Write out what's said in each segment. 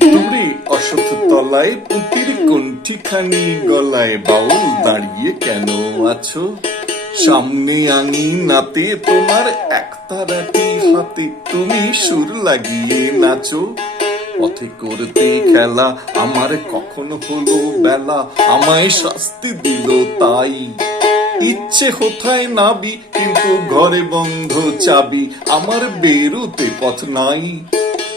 দূরে অসত তলায় পুতির গলায় বাউল দাঁড়িয়ে কেন আছো? সামনে নাতে তোমার হাতে তুমি সুর লাগিয়ে নাচো। পথে করতে খেলা আমার কখন হলো বেলা? আমায় শাস্তি দিল তাই। ইচ্ছে কোথায় নাবি, কিন্তু ঘরে বন্ধ চাবি। আমার বেরোতে পথ নাই।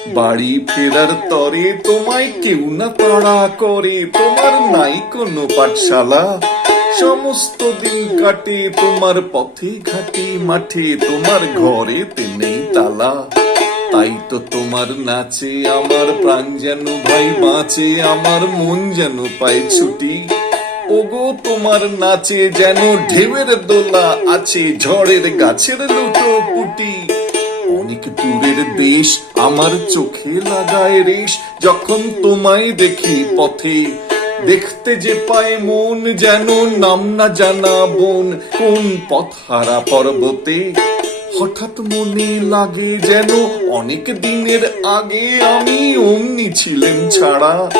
বাড়ি ফেরার তরে তোমায় কেউ না তাড়া করে। তোমার নাই কোনো পাঠশালা। সমস্ত দিন কাটে তোমার পথে ঘাটে মাঠে। তোমার ঘরে নেই তালা। তাই তো তোমার নাচে আমার প্রাণ যেন ভাই বাঁচে, আমার মন যেন পায় ছুটি। ওগো, তোমার নাচে যেন ঢেউয়ের দোলা আছে, ঝড়ের গাছের লুটো পুটি। অনেক দূরের দেশ, আমার চোখে লাগায় রেশ। যখন তোমায় দেখি পথে, দেখতে যে পায় মন, যেন নাম না জানা বোন। কোন পথ হারা পর্বতে, হঠাৎ মনে লাগে যেন অনেক দিনের আগে আমি অমনি ছিলেন ছাড়া।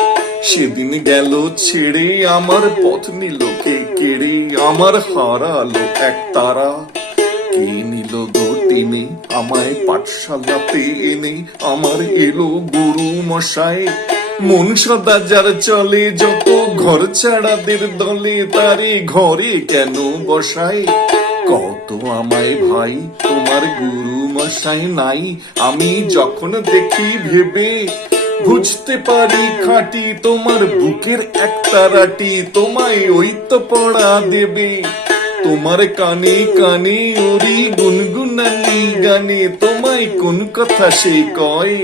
সেদিন গেল ছেড়ে, আমার পথ নিল কে কেড়ে, আমার হারালো এক তারা। কে নিল গো টেনে আমায় পাঠশালাতে এনে আমার এলো গুরু মন সদা যার চলে, যত ঘর ছাড়াদের দলে তারে ঘরে কেন বসায় কত আমায় ভাই, তোমার গুরু মশাই নাই। আমি যখন দেখি ভেবে, বুঝতে পারি খাঁটি তোমার বুকের এক তোমায় ওই পড়া দেবে। তোমার কানে কানে ওরি গুনগুনানি গানে, তোমায় কোন কথা সে কয়?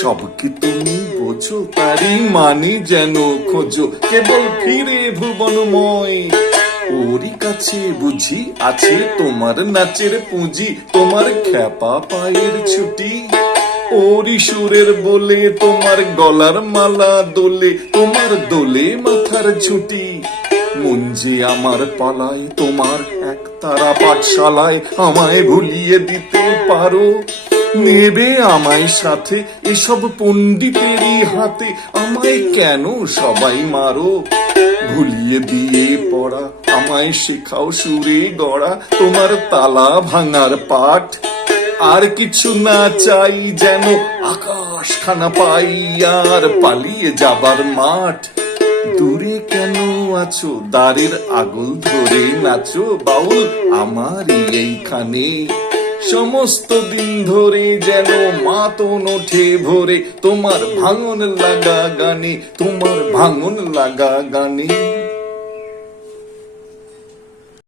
সব কি তুমি বোঝো, তারই মানে যেন খোঁজো, কেবল ফিরে ভুবনময়। ওরই কাছে বুঝি আছে তোমার নাচের পুঁজি, তোমার খ্যাপা পায়ের ছুটি। ওরি সুরের বলে তোমার গলার মালা দোলে, তোমার দোলে মাথার ছুটি মুঞ্জে আমার পালায় তোমার এক তারা পাঠশালায় আমায় ভুলিয়ে দিতে পারো। নেবে আমায় সাথে এসব পণ্ডিতেরই হাতে, আমায় কেন সবাই মারো? ভুলিয়ে দিয়ে পড়া, আমায় শেখাও সুরে গড়া, তোমার তালা ভাঙার পাঠ। আর কিছু না চাই যেন আকাশ খানা পাই, আর পালিয়ে যাবার মাঠ। দূরে কেন আছো দাঁড়ের আগুল ধরে নাচো, বাউল আমার এইখানে। সমস্ত দিন ধরে যেন মাতন ওঠে ভরে, তোমার ভাঙন লাগা গানে, তোমার ভাঙন লাগা গানে।